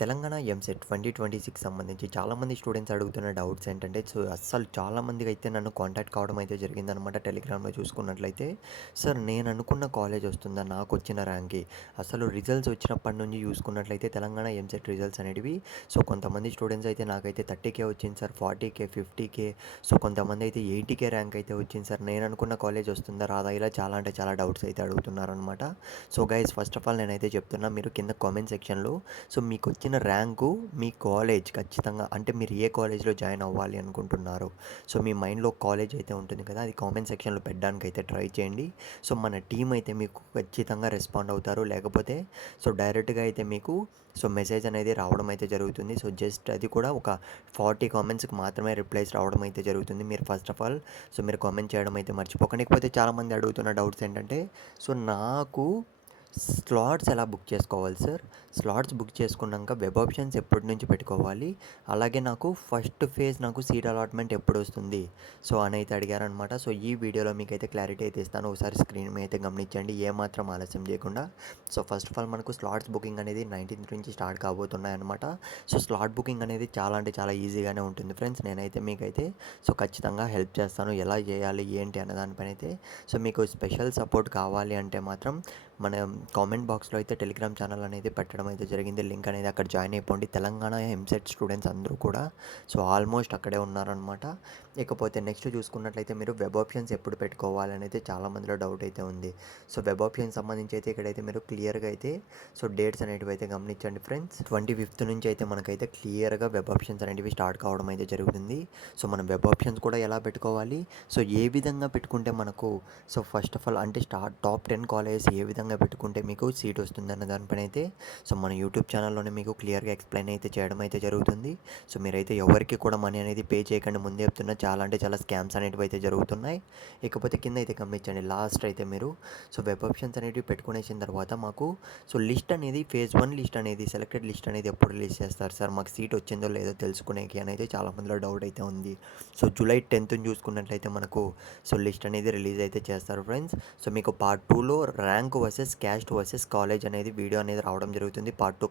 తెలంగాణ ఎంసెట్ 2026 సంబంధించి చాలామంది స్టూడెంట్స్ అడుగుతున్న డౌట్స్ ఏంటంటే, అస్సలు చాలామందికైతే నన్ను కాంటాక్ట్ కావడం అయితే జరిగిందనమాట టెలిగ్రామ్‌లో చూసుకున్నట్లయితే. సార్ నేను అనుకున్న కాలేజ్ వస్తుందా? నాకొచ్చిన ర్యాంక్‌కి? అసలు రిజల్ట్స్ వచ్చినప్పటి నుంచి చూసుకున్నట్లయితే తెలంగాణ ఎంసెట్ రిజల్ట్స్ అనేటివి కొంతమంది స్టూడెంట్స్ అయితే నాకైతే 30,000 వచ్చింది సార్, 40,000, 50,000, కొంతమంది అయితే 80,000 ర్యాంక్ అయితే వచ్చింది సార్. నేను అనుకున్న కాలేజ్ వస్తుందా? రాదా? ఇలా చాలా అంటే చాలా డౌట్స్ అయితే అడుగుతున్నారనమాట. గైస్, ఫస్ట్ ఆఫ్ ఆల్ నేనైతే చెప్తున్నా, మీరు కింద కామెంట్ సెక్షన్‌లో మీకొచ్చిన ర్యాంకు, మీ కాలేజ్ ఖచ్చితంగా అంటే మీరు ఏ కాలేజ్‌లో జాయిన్ అవ్వాలి అనుకుంటున్నారో, మీ మైండ్‌లో కాలేజ్ అయితే ఉంటుంది కదా! అది కామెంట్ సెక్షన్‌లో పెట్టడానికైతే ట్రై చేయండి. మన టీమ్ అయితే మీకు ఖచ్చితంగా రెస్పాండ్ అవుతారు. లేకపోతే డైరెక్ట్‌గా అయితే మీకు మెసేజ్ అనేది రావడం అయితే జరుగుతుంది. జస్ట్ అది కూడా ఒక 40 కామెంట్స్‌కి మాత్రమే రిప్లైస్ రావడం అయితే జరుగుతుంది. మీరు ఫస్ట్ ఆఫ్ ఆల్ మీరు కామెంట్ చేయడం అయితే మర్చిపోకండి. ఇకపోతే చాలామంది అడుగుతున్న డౌట్స్ ఏంటంటే, నాకు స్లాట్స్ ఎలా బుక్ చేసుకోవాలి సార్? స్లాట్స్ బుక్ చేసుకున్నాక వెబ్ ఆప్షన్స్ ఎప్పటి నుంచి పెట్టుకోవాలి? అలాగే నాకు ఫస్ట్ ఫేజ్ నాకు సీట్ అలాట్మెంట్ ఎప్పుడొస్తుంది? అని అయితే అడిగారనమాట. ఈ వీడియోలో మీకైతే క్లారిటీ అయితే ఇస్తాను. ఒకసారి స్క్రీన్ మీద అయితే గమనించండి, ఏమాత్రం ఆలస్యం చేయకుండా. ఫస్ట్ ఆఫ్ ఆల్ మనకు స్లాట్స్ బుకింగ్ అనేది 19th నుంచి స్టార్ట్ కాబోతున్నాయన్నమాట. స్లాట్ బుకింగ్ అనేది చాలా అంటే చాలా ఈజీగానే ఉంటుంది ఫ్రెండ్స్. నేనైతే మీకైతే ఖచ్చితంగా హెల్ప్ చేస్తాను. ఎలా చేయాలి ఏంటి అనే దానిపైన అయితే. మీకు స్పెషల్ సపోర్ట్ కావాలి అంటే మాత్రం మన కామెంట్ బాక్స్లో అయితే టెలిగ్రామ్ ఛానల్ అనేది పెట్టడం అయితే జరిగింది. లింక్ అనేది అక్కడ జాయిన్ అయిపోండి. తెలంగాణ ఎంసెట్ స్టూడెంట్స్ అందరూ కూడా ఆల్మోస్ట్ అక్కడే ఉన్నారనమాట. ఇకపోతే నెక్స్ట్ చూసుకున్నట్లయితే మీరు వెబ్ ఆప్షన్స్ ఎప్పుడు పెట్టుకోవాలని అయితే చాలామందిలో డౌట్ అయితే ఉంది. వెబ్ ఆప్షన్స్ సంబంధించి అయితే ఇక్కడైతే మీరు క్లియర్గా అయితే డేట్స్ అనేటివి అయితే గమనించండి ఫ్రెండ్స్. 25th నుంచి అయితే మనకైతే క్లియర్గా వెబ్ ఆప్షన్స్ అనేటివి స్టార్ట్ కావడం అయితే జరుగుతుంది. మనం వెబ్ ఆప్షన్స్ కూడా ఎలా పెట్టుకోవాలి, ఏ విధంగా పెట్టుకుంటే మనకు ఫస్ట్ ఆఫ్ ఆల్ అంటే టాప్ 10 కాలేజెస్ ఏ విధంగా పెట్టుకుంటే మీకు సీట్ వస్తుందన్న దానిపైన అయితే మన యూట్యూబ్ ఛానల్లోనే మీకు క్లియర్గా ఎక్స్ప్లెయిన్ అయితే చేయడం అయితే జరుగుతుంది. మీరైతే ఎవరికి కూడా మనీ అనేది పే చేయకండి. ముందే చెప్తున్నా, చాలా అంటే చాలా స్కామ్స్ అనేటివి అయితే జరుగుతున్నాయి. ఇకపోతే కింద అయితే గమనించండి, లాస్ట్ అయితే మీరు వెబ్ ఆప్షన్స్ అనేటివి పెట్టుకునేసిన తర్వాత మాకు లిస్ట్ అనేది ఫేజ్ 1 లిస్ట్ అనేది సెలెక్టెడ్ లిస్ట్ అనేది ఎప్పుడు రిలీజ్ చేస్తారు సార్, మాకు సీట్ వచ్చిందో లేదో తెలుసుకునేకి అని అయితే చాలామందిలో డౌట్ అయితే ఉంది. జూలై 10th చూసుకున్నట్లయితే మనకు లిస్ట్ అనేది రిలీజ్ అయితే చేస్తారు ఫ్రెండ్స్. మీకు పార్ట్ 2లో rank versus caste versus college అనేది వీడియో అనేది రావడం జరుగుతుంది. పార్ట్ 2